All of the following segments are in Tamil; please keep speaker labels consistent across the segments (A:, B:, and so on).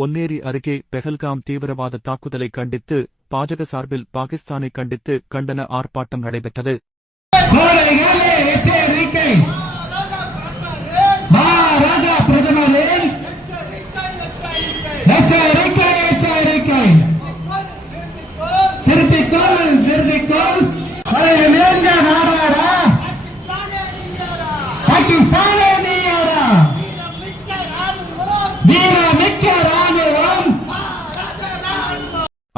A: பொன்னேரி அருகே பெஹல்காம் தீவிரவாத தாக்குதலை கண்டித்து பாஜக சார்பில் பாகிஸ்தானை கண்டித்து கண்டன ஆர்ப்பாட்டம் நடைபெற்றது
B: பாகிஸ்தானே நீயாடா வீர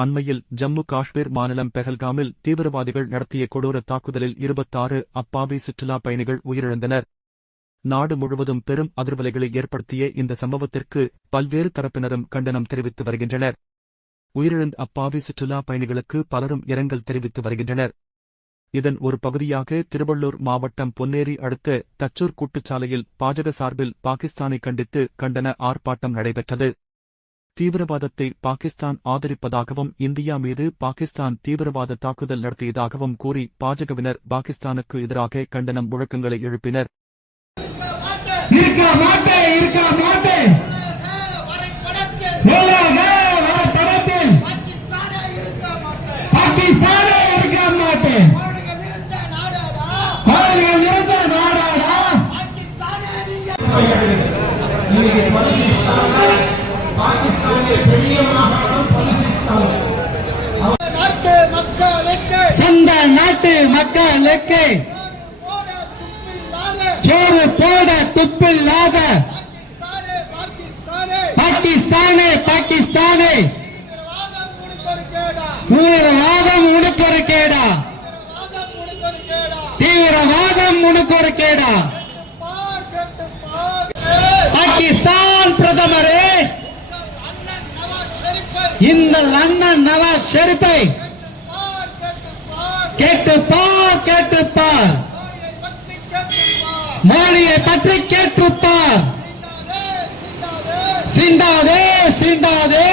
A: அண்மையில் ஜம்மு காஷ்மீர் மாநிலம் பெஹல்காமில் தீவிரவாதிகள் நடத்திய கொடூர தாக்குதலில் இருபத்தாறு அப்பாவி சுற்றுலா பயணிகள் உயிரிழந்தனர் நாடு முழுவதும் பெரும் அதிர்வலைகளை ஏற்படுத்திய இந்த சம்பவத்திற்கு பல்வேறு தரப்பினரும் கண்டனம் தெரிவித்து வருகின்றனர் உயிரிழந்த அப்பாவி சுற்றுலா பயணிகளுக்கு பலரும் இரங்கல் தெரிவித்து வருகின்றனர் இதன் ஒரு பகுதியாக திருவள்ளூர் மாவட்டம் பொன்னேரி அடுத்த தச்சூர் கூட்டுச்சாலையில் பாஜக சார்பில் பாகிஸ்தானை கண்டித்து கண்டன ஆர்ப்பாட்டம் நடைபெற்றது தீவிரவாதத்தை பாகிஸ்தான் ஆதரிப்பதாகவும் இந்தியா மீது பாகிஸ்தான் தீவிரவாத தாக்குதல் நடத்தியதாகவும் கூறி பாஜகவினர் பாகிஸ்தானுக்கு எதிராக கண்டனம் முழக்கங்களை எழுப்பினர்
C: Thank you.
B: நாட்டு மக்களுக்கு சோறு போட துப்பில்லாத பாகிஸ்தானே பாகிஸ்தானே தீவிரவாதம் உனக்கொரு கேடா தீவிரவாதம் உனக்கொரு கேடா பாகிஸ்தான் பிரதமரே இந்த லண்டன் நவாஸ் ஷெரீப்பை பா கேட்டுப்பார் மோடியை பற்றி கேட்டுப்பார் சிந்தாதே சிந்தாதே